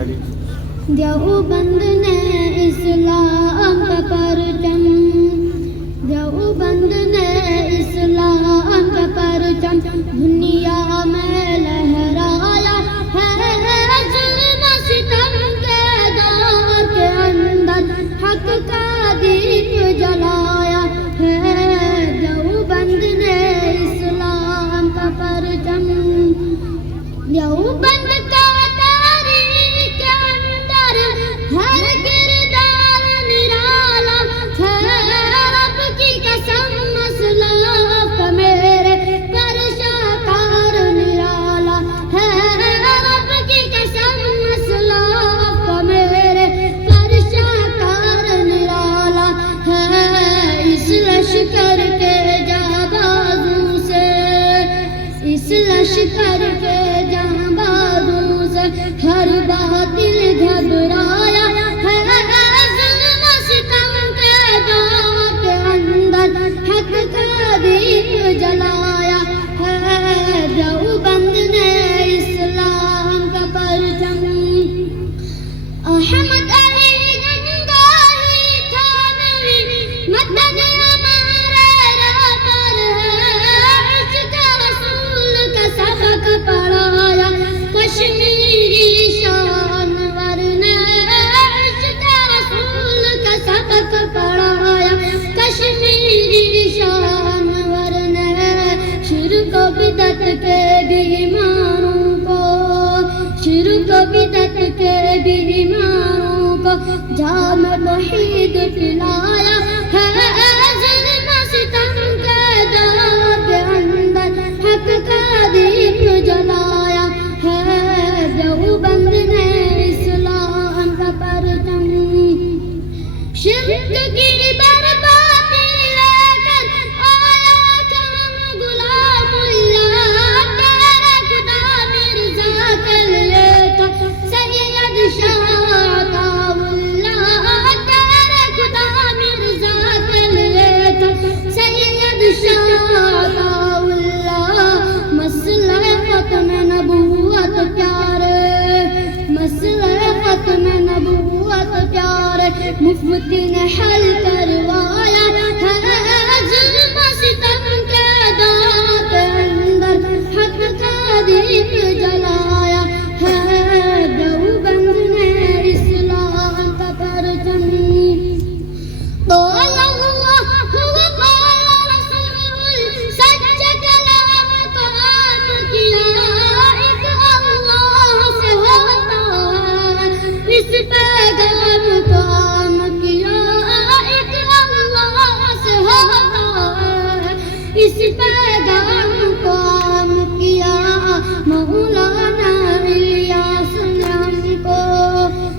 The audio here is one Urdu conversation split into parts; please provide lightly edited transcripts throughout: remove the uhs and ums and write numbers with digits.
دیوبند نے اسلام کا پرچم، دیوبند نے اسلام کا پرچم دنیا میں لہرایا ہے، ظلم و ستم کے دور کے اندر حق کا دیپ جلایا ہے، دیوبند نے اسلام کا پرچم، دیوبند کا تاریخ کے اندر ہر کردار نرالا ہے، رب کی قسم اسلاف میرے پر شاکار نرالا ہے، رب کی قسم اسلاف میرے پر شاکار نرالا ہے، اس لشکر کے جانبازوں سے، اس لشکر کے جانبازوں سے ہر باطل گھبرایا ہے، ظلم و ستم کے دور کے اندر حق کا دیپ جلایا ہے، دیوبند نے اسلام کا پرچم، احمد علی گنگوہی تھانوی مدنی ہمارے راہ پر ہے، عشق رسول کا سبق پڑھایا کشمیری شانور نے، عشق رسول کا سبق پڑھایا کشمیری شانور نے، شرک و بدعت کے بیماروں کو، شرک و بدعت کے بیماروں کو جام توحید پلایا ہے، ظلم و ستم کے دور کے اندر حق کا دیپ جلایا ہے، دیوبند نے اسلام کا پرچم، شرک کی بربادی لے کر آیا کام غلام اللہ، تیرا خدا مرزا کے لیے تھا سید شاہ عطا اللہ، تیرا خدا مرزا کے لیے تھا سید شاہ عطا اللہ، مسئلہ ختم نبوت پیارے، مسئلہ ختم نبوت پیارے مفتی نے حل کروایا ہے، ظلم و ستم کے دور کے اندر حق کا دیپ جلایا ہے، دیوبند نے اسلام کا پرچم، قال اللہ قال رسول سچے کلام کو عام کیا، ایک اللہ سے ہوتا ہے، اس پیغام کو عام کیا، ایک اللہ سے ہوتا ہے، اس پیغام کو عام کیا، مولانا الیاس نے ہم کو،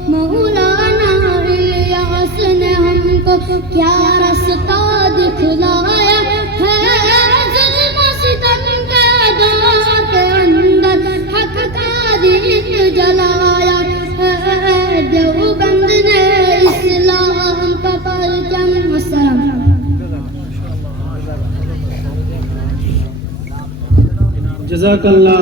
مولانا الیاس نے ہم کو کیا رستہ دکھلایا ہے، ظلم و ستم کے دور کے اندر حق کا دیپ جلایا ہے، دیوبند نے اسلام کا پرچم، السلام۔ جزاک اللہ